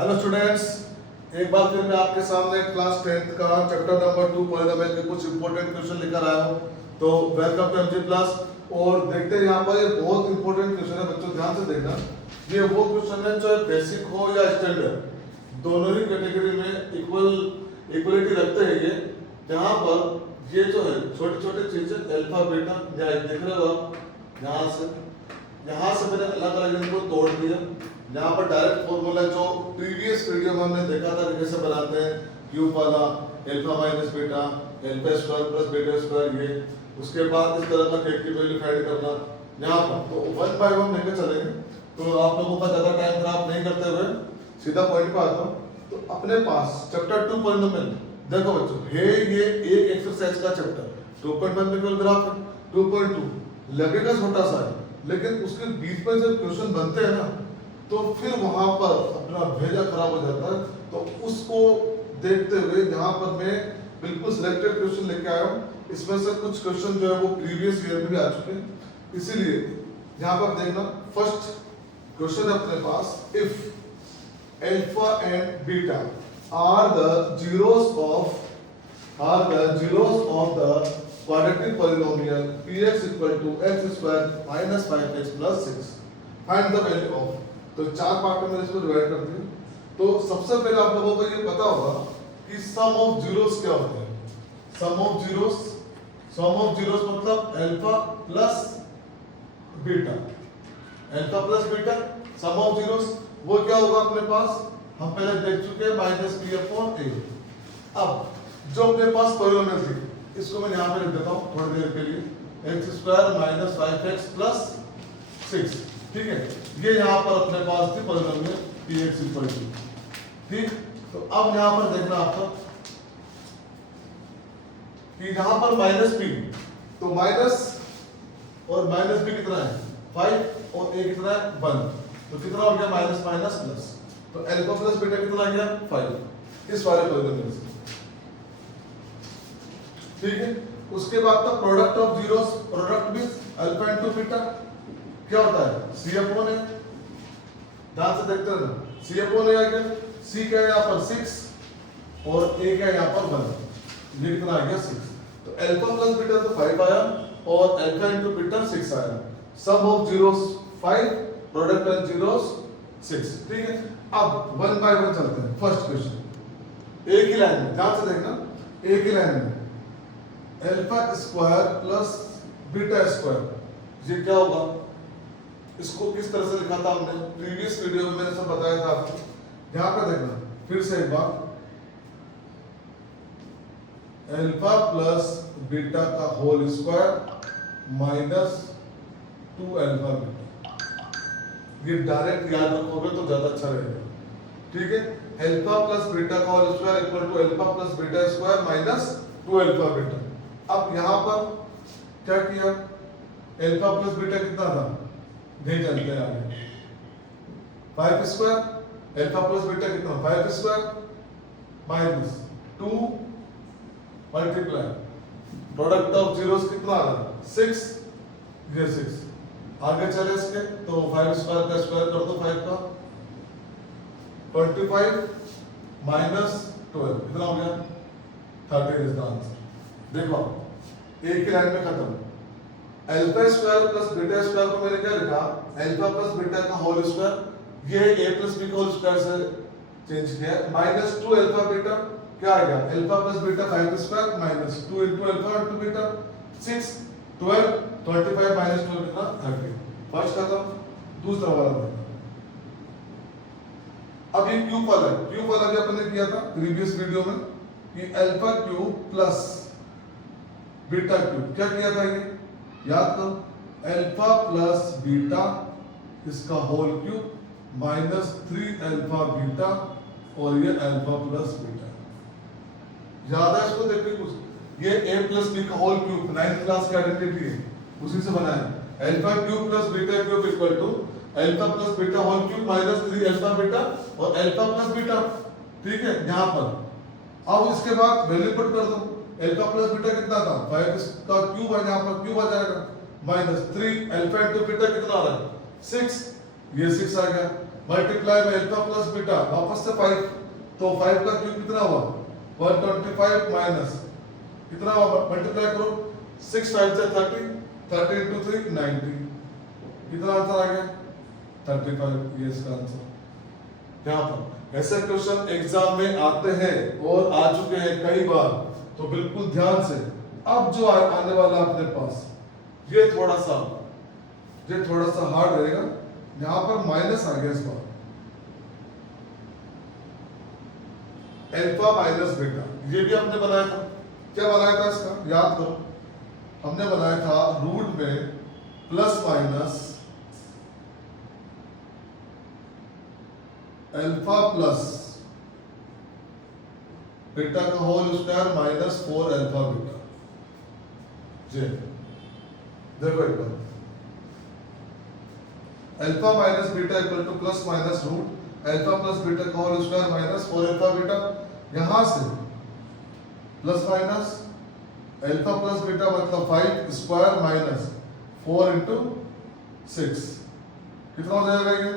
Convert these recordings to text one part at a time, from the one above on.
Hello students, एक बार फिर मैं आपके सामने क्लास 10th का चैप्टर नंबर 2 पॉलिनोमियल के कुछ इंपॉर्टेंट क्वेश्चन लेकर आया हूँ। तो वेलकम टू एमजी क्लास। और देखते हैं यहाँ पर ये बहुत इंपॉर्टेंट क्वेश्चन है बच्चों, ध्यान से देखना। ये वो क्वेश्चन है चाहे बेसिक हो या स्टैंडर्ड, दोनों ही कैटेगरी में इक्वलिटी रखते हैं ये। जहाँ पर ये जो है छोटे छोटे चीजें अल्फा बीटा देख रहे हो आप, यहाँ से मैंने अलग अलग इनको तोड़ दिया। यहाँ पर डायरेक्ट फॉर्मूला जो प्रीवियस वीडियो में हमने देखा था कि कैसे बनाते हैं, क्यूब वाला alpha minus beta alpha square plus beta square, ये उसके बाद इस तरह का के की वैल्यू फाइंड करना। यहाँ पर तो वन बाय वन लेके चलेंगे, तो आप लोगों का ज्यादा टाइम खराब नहीं करते हुए सीधा पॉइंट पे आता हूँ। तो अपने पास चैप्टर 2 पॉलिनोमियल देखो बच्चों, है ये एक एक्सरसाइज का चैप्टर 2.1 में केवल ग्राफ है। 2.2 लगेगा छोटा सा है, लेकिन उसके बीच में जब क्वेश्चन बनते हैं ना, तो फिर वहां पर अपना भेजा खराब हो जाता है। तो उसको देखते हुए यहाँ पर मैं बिल्कुल सिलेक्टेड क्वेश्चन लेके आया हूँ। इसमें से कुछ क्वेश्चन जो है वो प्रीवियस ईयर में भी आ चुके हैं, इसीलिए यहाँ पर देखना। फर्स्ट क्वेश्चन अपने पास, if alpha and beta are the zeros of the quadratic polynomial px equal to x square minus 5x plus 6, find the value of। तो चार पार्ट में इसको डिवाइड कर दिए। तो सबसे पहले आप लोगों को ये पता होगा कि सम ऑफ जीरोस क्या होते हैं। सम ऑफ जीरोस मतलब alpha plus beta, sum of zeros वो क्या होगा अपने पास, हम पहले देख चुके हैं माइनस पी अपॉन ए। अब जो अपने पास पॉलिनोमियल थी इसको मैं यहाँ पे लिख देता हूँ थोड़ी देर के लिए, x square minus 5x plus 6, ठीक है। ये यहाँ पर अपने पास थी पॉलिनोमियल px इक्वल टू, ठीक। तो अब यहाँ पर देखना आपका कि यहाँ पर माइनस पी, तो माइनस और माइनस पी कितना है 5 और a कितना है 1, तो कितना हो गया माइनस माइनस प्लस। तो अल्फा प्लस बीटा कितना आ गया 5 इस वाले पॉलिनोमियल से, ठीक है। उसके बाद का product of zeros, product with alpha into beta क्या होता है c अपॉन a। ध्यान से देखते रहना, c अपॉन a आ गया, c क्या है यहाँ पर 6 और a क्या है यहाँ पर 1, ये कितना आ गया 6। तो अल्फा प्लस बीटा तो 5 आया और अल्फा इनटू बीटा 6 आया। Sum of zeros 5, product of zeros 6, ठीक है। अब वन बाय वन चलते हैं। फर्स्ट क्वेश्चन एक ही लाइन में, ध्यान से देखना, एक ही लाइन में alpha square plus beta square, ये क्या होगा, इसको किस तरह से लिखा था हमने प्रीवियस वीडियो में, मैंने सब बताया था आपको। यहाँ पे देखना फिर से एक बार, अल्फा प्लस बीटा का whole square minus 2 alpha beta, ये डायरेक्ट याद रखोगे तो ज्यादा अच्छा रहेगा, ठीक है। अल्फा प्लस बीटा का whole square equal to alpha plus beta square minus 2 alpha beta. अब यहाँ पर क्या किया, अल्फा प्लस बीटा कितना था, नहीं जानते हैं आगे, 5 स्क्वायर, अल्फा प्लस बीटा कितना 5 square minus 2 multiply product of zeros कितना आ रहा है 6, ये 6। आगे चले इसके तो 5 स्क्वायर का स्क्वायर कर दो 5 का, 25 माइनस 12 कितना हो गया 30 इज द आंसर। देखो एक ही लाइन में खत्म। Alpha square plus beta square को मैंने क्या लिखा, अल्फा प्लस बीटा का होल स्क्वायर, ये a प्लस b का होल स्क्वायर से चेंज किया, माइनस 2 अल्फा बीटा क्या आ गया, alpha plus beta 5 square minus 2 into alpha into beta 6, 12 25 minus 12 कितना 30। फर्स्ट खत्म, दूसरा वाला देखो। अब ये क्यूब वाला भी अपन ने किया था प्रीवियस वीडियो में कि alpha cube plus beta cube, क्या किया था ये याद करो, अल्फा प्लस बीटा इसका whole cube minus 3 alpha beta और ये अल्फा प्लस बीटा, याद है इसको देखिए कुछ, ये a प्लस b का होल क्यूब 9th क्लास की आइडेंटिटी है, उसी से बना है। Alpha cube plus beta cube equal to alpha plus beta whole cube minus 3 alpha beta और अल्फा प्लस बीटा, ठीक है। यहाँ पर अब इसके बाद वैल्यू पुट कर दो, अल्फा प्लस बीटा कितना था 5 का क्यूब है, यहाँ पर क्यूब आ जाएगा माइनस 3 अल्फा इनटू बीटा कितना आ रहा है 6, ये 6 आ गया मल्टीप्लाई में अल्फा प्लस बीटा वापस से 5, तो 5 का क्यूब कितना हुआ 125 माइनस कितना हुआ मल्टीप्लाई करो 6 5 से 30, 30 into 3 90, कितना आंसर आ गया 35, ये इसका आंसर। यहाँ पर ऐसे क्वेश्चन एग्जाम में आते हैं और आ चुके हैं कई बार, तो बिल्कुल ध्यान से। अब जो आने वाला अपने पास ये थोड़ा सा हार्ड रहेगा, यहाँ पर माइनस आ गया इस बार, अल्फा माइनस बीटा, ये भी हमने बनाया था। क्या बनाया था इसका याद करो, हमने बनाया था रूट में plus minus alpha plus beta का whole square minus 4 alpha beta. जी देखो एक बार, alpha minus beta equal to plus minus root alpha plus beta का whole square minus 4 alpha beta. यहां से plus minus alpha plus beta मतलब 5 square minus 4 into 6, कितना हो जाएगा ये,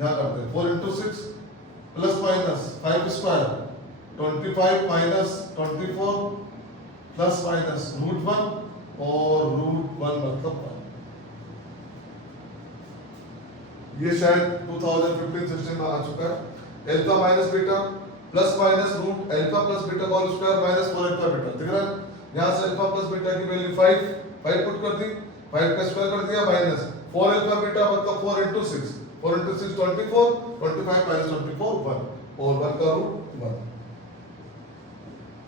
यहाँ करते हैं 4 into 6 plus minus 5 square 25 minus 24 plus minus root 1 और रूट 1 मतलब 1। ये शायद 2015-16 में आ चुका है। Alpha minus beta plus minus root alpha plus beta का whole square minus 4 alpha beta, दिख रहा है। यहाँ से अल्फा प्लस बीटा की वैल्यू 5 पुट कर दी, 5 का स्क्वायर कर दिया माइनस 4 अल्फा बीटा मतलब 4 into 6 24, 25 minus 24 1 और 1 का रूट 1।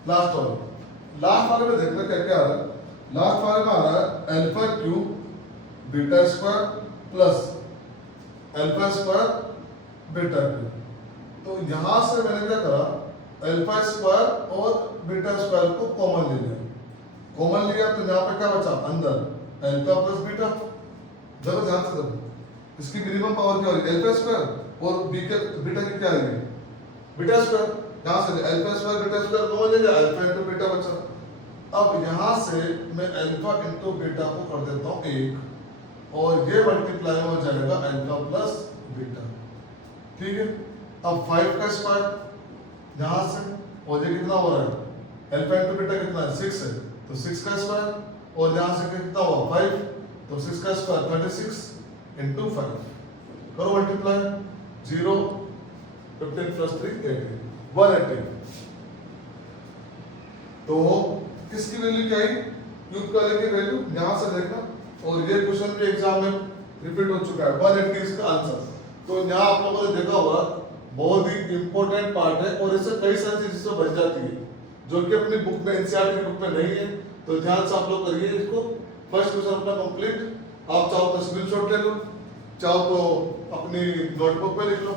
लास्ट वाले में देखना क्या क्या आ रहा है। लास्ट वाले में आ रहा है alpha cube beta square plus alpha square beta cube. तो यहां से मैंने क्या करा, अल्फा स्क्वायर और बीटा स्क्वायर को कॉमन ले लिया। कॉमन लिया तो यहाँ पे क्या बचा, अंदर अल्फा प्लस बीटा। जरा ध्यान से देखो, इसकी मिनिमम पावर क्या होगी अल्फा स्क्वायर और बीटा की क्या आएगी बीटा स्क्वायर। यहाँ से alpha square beta square common ले लिया, अल्फा इंटू बीटा बचा। अब यहाँ से मैं अल्फा इंटू बीटा को कर देता हूँ 1 और ये मल्टीप्लाई हो जाएगा अल्फा प्लस बीटा, ठीक है। अब 5 का स्क्वायर यहाँ से, और ये कितना हो रहा है, अल्फा इंटू बीटा कितना है 6 है, तो 6 का स्क्वायर, और यहाँ से कितना हुआ 5, तो 6 का स्क्वायर 36 into 5 करो मल्टीप्लाई, 0 15 plus 3 18 180। तो किसकी वैल्यू क्या आई, क्यूब का लेके वैल्यू यहां से देखना, और ये क्वेश्चन भी एग्जाम में रिपीट हो चुका है 180 इसका आंसर। तो यहाँ आप लोगों ने देखा होगा बहुत ही इंपॉर्टेंट पार्ट है, और इससे कई सारी चीजें बच जाती है जो कि अपनी बुक में एनसीईआरटी की बुक में नहीं है। तो ध्यान से आप लोग करिए इसको। फर्स्ट क्वेश्चन अपना कंप्लीट, आप चाहो तो स्क्रीनशॉट ले लो, चाहो तो अपनी नोटबुक में लिख लो।